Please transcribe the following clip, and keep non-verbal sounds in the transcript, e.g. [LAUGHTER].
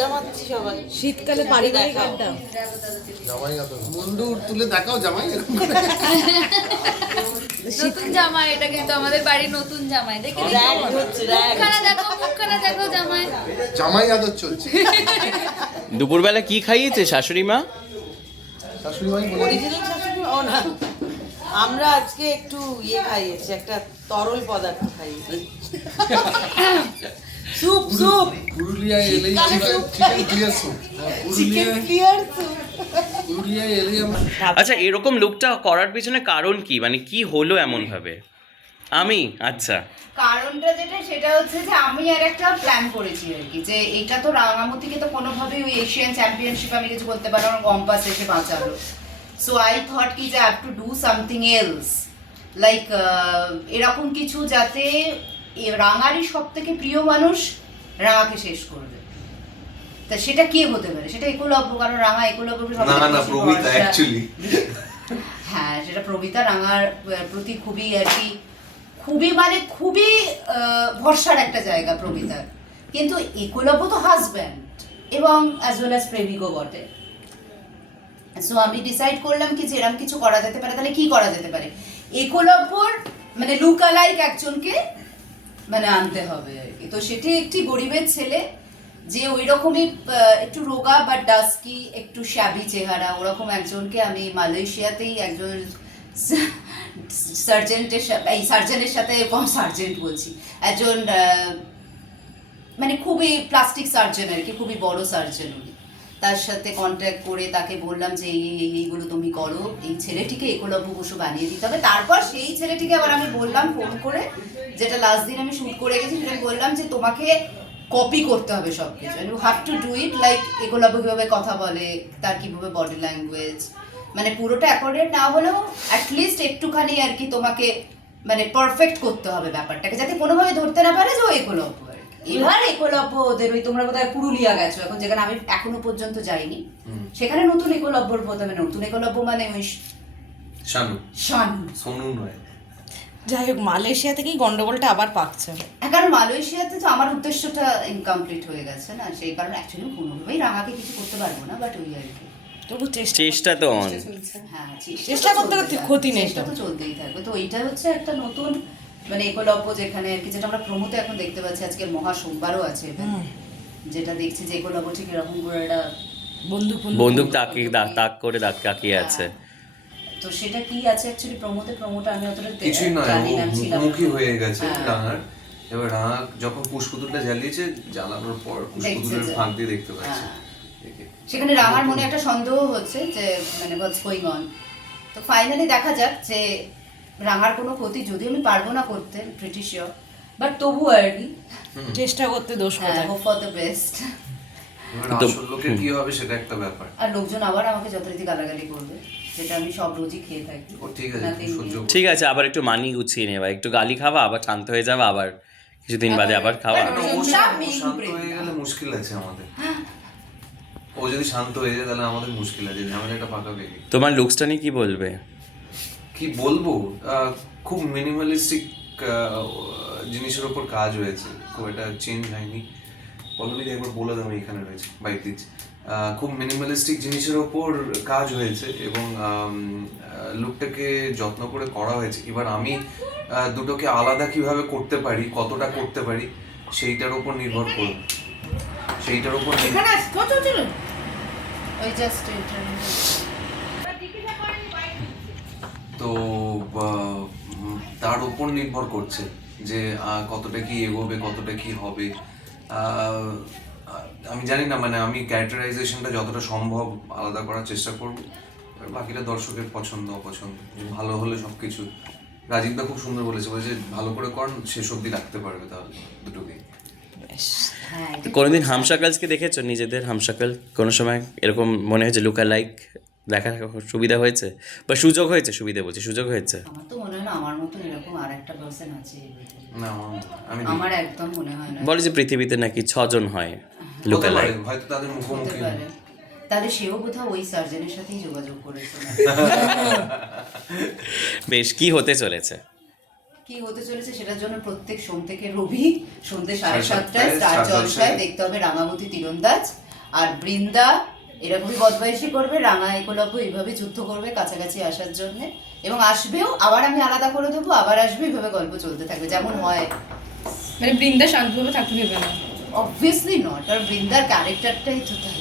আড্ডা মারছি সবাই। শীতকালে পারিবারিক আড্ডা জামাই বন্ধু তুলে দেখাও জামাই নতুন জামাই এটা কিন্তু আমাদের বাড়ির নতুন জামাই। দেখি দেখো মুখখানা দেখো জামাই। জামাই আদর চলছে। দুপুরবেলা কি খাইয়েছে শাশুড়ি মা? শাশুড়ি মাই অরিজিনাল শাশুড়ি? ও না। আমরা আজকে একটু ইয়ে খাইয়েছি একটা তরল পদার্থ খাইয়েছি। [LAUGHS] স্যুপ স্যুপ পুরুলিয়ায় এলেই chicken clear soup chicken clear soup পুরুলিয়ায় এলেই আচ্ছা এরকম লুকটা করার পিছনে কারণ কি? মানে কি হলো এমন ভাবে আমি আচ্ছা। কারণটা যেটা সেটা হচ্ছে যে আমি আর একটা প্ল্যান করেছি আর কি যে এটা তো রাঙামতিকে তো কোনোভাবেই ওই এশিয়ান চ্যাম্পিয়নশিপ আমি কিছু বলতে পারলাম না কম্পাস এসে বাঁচালো। সো আই থট কি যে have to do something else like এরকম কিছু যাতে রাঙারই সব থেকে প্রিয় মানুষ রাঙাকে শেষ করবে। তা সেটা কে হতে পারে? সেটা একলব্য কারণ রাঙা একলব্যকে সব না না প্রমিতা অ্যাকচুয়ালি হ্যাঁ সেটা প্রবিতা রাঙার প্রতি খুবই আর কি খুবই মানে খুবই ভরসার একটা জায়গা প্রবিতার কিন্তু একলব্য তো হাজব্যান্ড এবং অ্যাজ ওয়েল অ্যাজ প্রেমিকও বটে। সো আমি ডিসাইড করলাম কি যে এরকম কিছু করা যেতে পারে তাহলে কি করা যেতে পারে? একলব্যর মানে লুকালাইক একজনকে মানে আনতে হবে আর কি। তো সেটি একটি গরিবের ছেলে, যে ওই রকমই একটু রোগা বা ডাস্কি একটু শ্যাবি চেহারা, ওরকম একজনকে আমি মালয়েশিয়াতেই একজন সার্জেন্টের সাথে এই সার্জেনের সাথে সার্জেন্ট বলছি, একজন মানে খুবই প্লাস্টিক সার্জন আর কি, খুবই বড় সার্জন উনি। তার সাথে কন্ট্যাক্ট করে তাকে বললাম যে, এই এই, এইগুলো তুমি করো। এই ছেলেটিকে একলব্য বসু বানিয়ে দিতে হবে। তারপর সেই ছেলেটিকে আবার আমি বললাম ফোন করে, যেটা লাস্ট দিন আমি শুট করে গেছি, সেটা বললাম যে, তোমাকে কপি করতে হবে সব কিছু you have to do it like Eklavya কীভাবে কথা বলে, তার কীভাবে বডি ল্যাঙ্গুয়েজ মানে পুরোটা অ্যাকর্ডেড না হলেও অ্যাটলিস্ট একটুখানি আর কি তোমাকে মানে পারফেক্ট করতে হবে ব্যাপারটাকে, যাতে কোনোভাবে ধরতে না পারে যে ও একলব্য। এবার একলব্য ওদের ওই তোমরা বোধহয় পুরুলিয়া গেছো এখন যেখানে আমি এখনও পর্যন্ত যাইনি সেখানে নতুন একলব্যর প্রথমে নতুন একলব্য মানে ওই শানু। শানু। সোনু নয়। যাই হোক মালয়েশিয়া থেকেই গন্ডগোলটা আবার পাকছে। হ্যাঁ, কারণ মালয়েশিয়াতে তো আমার উদ্দেশ্যটা ইনকমপ্লিট হয়ে গেছে না সেই কারণে অ্যাকচুয়ালি কোনোভাবেই রাঙাকে কিছু করতে পারব না বাট ওই আর কি। তবু চেষ্টা চেষ্টা তো অন হ্যাঁ চেষ্টা করতে করতে ক্ষতি নেই তো। চেষ্টা তো চলতেই থাকবে। তো এইটা হচ্ছে একটা নতুন মানে একলব্য যেখানে আর কি যেটা আমরা প্রমোতে এখন দেখতে পাচ্ছি আজকে মহা সোমবারও আছে এখানে। যেটা দেখছি যে একলব্য ঠিক এরকম করে একটা বন্দুক বন্দুক তাকিয়ে তাক- তাক করে তাক তাকিয়ে আছে। তো সেটা কি আছে অ্যাকচুয়ালি প্রমোতে প্রমোটা আমি অতটা কিছুই জানি না। মুখোমুখি হয়ে গেছে হ্যাঁ। রাঙার। এবার রাঙা যখন পুষ্পতুলটা জ্বালিয়েছে জ্বালানোর পর পুষ্পতুলের যে- ফাঁক দিয়ে দেখতে পাচ্ছে। হ্যাঁ। সেখানে রাঙার মনে একটা সন্দেহ হচ্ছে যে মানে হোয়াটস গোয়িং অন তো ফাইনালি দেখা যাক যে রাঙার কোনো ক্ষতি যদি আমি পারব না করতে প্রিটি শিওর বাট তবু আর কি। চেষ্টা করতে দোষ হ্যাঁ। হোপ ফর দ্য বেস্ট এবার তো- আসল লোকের কি হবে সেটা একটা ব্যাপার। আর লোকজন আবার আমাকে যথারীতি গালাগালি করবে যেটা আমি সব রোজই খেয়ে থাকি। ঠিক আছে। ঠিক আবার একটু মানি গুছিয়ে নেবা একটু গালি খাওয়া আবার শান্ত হয়ে যাবা আবার কিছুদিন বাদে আবার খাওয়া। শান্ত- হয়ে গেলে মুশকিল আছে আমাদের। [LAUGHS] ও যদি শান্ত হয়ে যায় তাহলে আমাদের মুশকিল আছে। ঝামেলাটা তোমার লুকসটা নিয়ে কি বলবে? কি বলব? খুব মিনিমালিস্টিক জিনিসের ওপর কাজ হয়েছে খুব এটা চেঞ্জ হয়নি। পল্লবীদি একবার বলে দেবো এখানে রয়েছে। বাইতিজ খুব মিনিমালিস্টিক জিনিসের ওপর কাজ হয়েছে এবং লুকটাকে যত্ন করে করা হয়েছে। এবার আমি দুটোকে আলাদা কীভাবে করতে পারি, কতটা করতে পারি, সেইটার ওপর নির্ভর করব। সেইটার চল ওই জাস্ট তো তার উপর নির্ভর করছে যে কতটা কি এগোবে কতটা কি হবে। আমি জানি না মানে আমি ক্যারেক্টারাইজেশনটা যতটা সম্ভব আলাদা করার চেষ্টা করব। বাকিটা দর্শকের পছন্দ অপছন্দ। ভালো হলে সব কিছু রাজীবদা খুব সুন্দর বলেছে বলেছে ভালো করে কর শেষ অব্দি রাখতে পারবে তাহলে দুটোকে হ্যাঁ কোনোদিন হামশাকালসকে দেখেছ? নিজেদের হামসাকাল কোনো সময় এরকম মনে হয়েছে লুকা লাইক দেখা সুবিধা হয়েছে? বা সুযোগ হয়েছে? সুবিধা বলছি সুযোগ হয়েছে? আমার তো মনে হয় না আমার মতো এরকম আর একটা পার্সন আছে না আমি আমার একদম মনে হয় না। বলে যে পৃথিবীতে নাকি ছজন হয় লাইক হয়তো তাদের মুখোমুখি। তাহলে সেও বোধহয় ওই সার্জনের সাথেই যোগাযোগ করেছে। বেশ কি হতে চলেছে? কি হতে চলেছে সেটার জন্য প্রত্যেক সোম থেকে রবি সন্ধ্যে সাড়ে সাতটায় স্টার জলসায়। দেখতে হবে রাঙামতি তীরন্দাজ। আর বৃন্দা এরকমই বদমাইশি করবে রাঙা একলব্য এইভাবে যুদ্ধ করবে কাছাকাছি আসার জন্য। এবং আসবেও আবার আমি আলাদা করে দেবো আবার আসবে এইভাবে গল্প চলতে থাকবে যেমন হয়। মানে বৃন্দা শান্তভাবে থাকতে হবে না অবভিয়াসলি নট আর বৃন্দার ক্যারেক্টারটাই তো তাই।